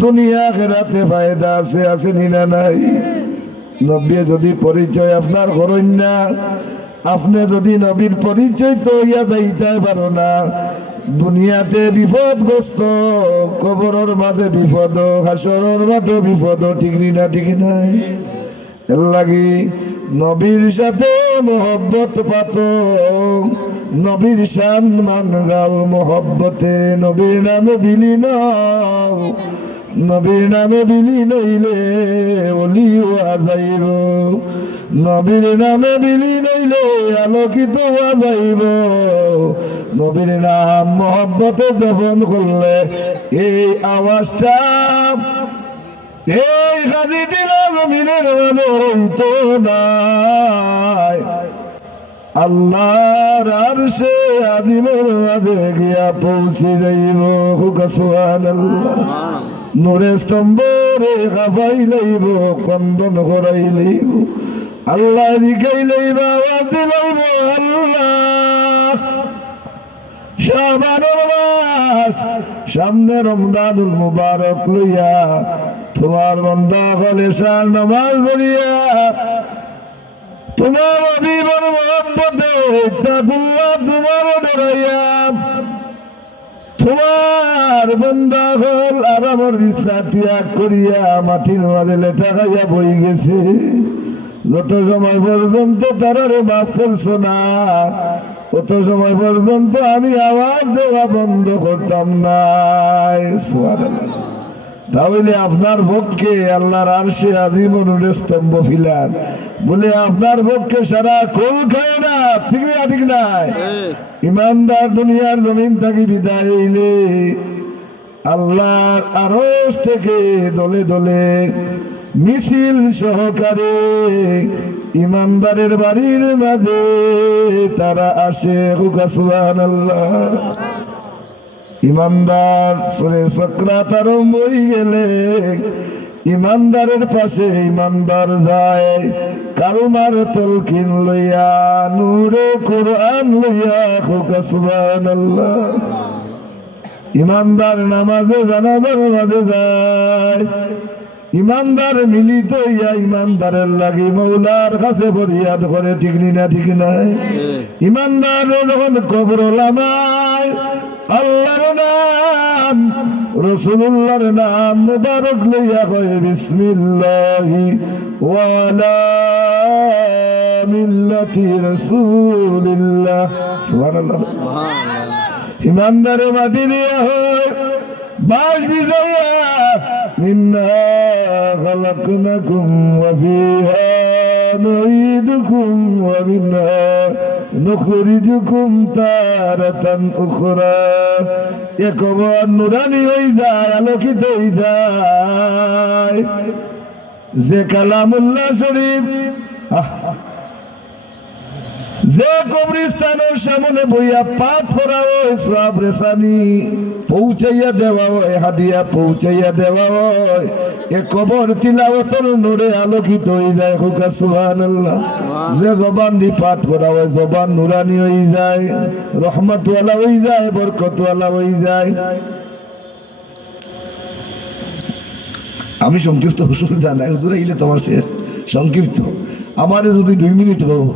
দুনিয়া আখিরাতে ফায়দা আছে, আছে না নাই? নবী যদি পরিচয় আপনার করেন না, আপনি যদি নবীর পরিচয় তো ইয়া যাইতে পারো না, দুনিয়াতে বিপদগ্রস্ত, কবরের মাঝে বিপদ, হাসরের মাঠে বিপদ, ঠিক না ঠিক নাই? এর লাগি নবীর সাথে মোহব্বত পাতো, নবীর সম্মান গাও মোহব্বতে, নবীর নামে বিলীন, নবীর নামে বিলীন হইলে ওলি হওয়া যাইব, নবীর নামে বিলীন হইলে আলোকিত হওয়া যাইব। নবীর নাম মোহব্বতে জপন করলে এই আওয়াজটা এই গাজীটির জমিনের মাঝে রইত নাই, আল্লাহর আরশে আজিমের মাঝে গিয়া পৌঁছে যাইব। সুবহানাল্লাহ। নূরে স্তম্ভরে গাফাই লইব, কন্দন করাই লইব, আল্লাহ দিকাই লইব, আওয়াজ দিলাইব আল্লাহ। শাবানুল মাস, সামনে রমজানুল মুবারক লইয়া তোমার বান্দা হলে শার নামাজ পড়িয়া তোমার অবিবর মোহাম্মতে তাকুল্লাহ তোমার ডরাইয়া তোমার বান্দা হল আরামের বিছনা ত্যাগ করিয়া মাটির মাঝে লেটা খাইয়া বই গেছে। যত সময় পর্যন্ত তারারে মাফ করছো না, অত সময় পর্যন্ত আমি আওয়াজ দেওয়া বন্ধ করতাম না। তাহলে আপনার পক্ষে আল্লাহর আরশে আজিম নূরে স্তম্ভ ফিলান বলে আপনার পক্ষে সারা কোল খায় না, ঠিক না ঠিক নাই? ইমানদার দুনিয়ার জমিন থাকি বিদায় হইলে আল্লাহর আরশ থেকে দলে দলে মিছিল সহকারে ইমানদারের বাড়ির মাঝে তারা আসে। সুবহানাল্লাহ। ইমানদার শরীর সাকরাত আরম্ভ হয়ে গেলে ইমানদারের পাশে ইমানদার যায় কালমার তলকিন লইয়া, নূরে কোরআন লইয়া। সুবহানাল্লাহ। ইমানদার নামাজে জানাজার মাঝে যায়, ইমানদার মিলিত হইয়া ইমানদারের লাগি মৌলার কাছে ফরিয়াদ করে, ঠিক না ঠিক নাই? ইমানদার যখন কবর লামায় আল্লাহর নাম রাসূলুল্লাহর নাম মুবারক লইয়া কয় বিসমিল্লাহি ওয়া আলা মিল্লাতি রাসূলিল্লাহ। সুবহানাল্লাহ। ইমানদারে মাটি দিয়া হয় বাস বিজয়া, মিন্না খালাকনাকুম ওয়া ফিহা নুঈদুকুম ওয়া মিন্হা নুখরিজুকুম তারাতান উখরা। এ কবর নুরানি হয়ে যায়, আলোকিত হয়ে যায়। যে কালামুল্লাহ শরীফ, যে কবরস্থানের সামনে বইয়া পাঠ করা হয়, সব রেসানি পৌঁছাইয়া দেওয়া হয়, হাদিয়া পৌঁছাইয়া দেওয়া হয়, এ কবর তিলাওয়াতের নূরে আলোকিত হয়ে যায়। সুবহানাল্লাহ। যে জবান দিয়ে পাঠ করা হয় জবান নুরানি হয়ে যায়, রহমতওয়ালা হয়ে যায়, বরকতওয়ালা হয়ে যায়। আমি সংক্ষিপ্ত হুজুর জানাই, হুজুর ইলে তোমার শেষ সংক্ষিপ্ত, আমারে যদি 2 মিনিট হোক।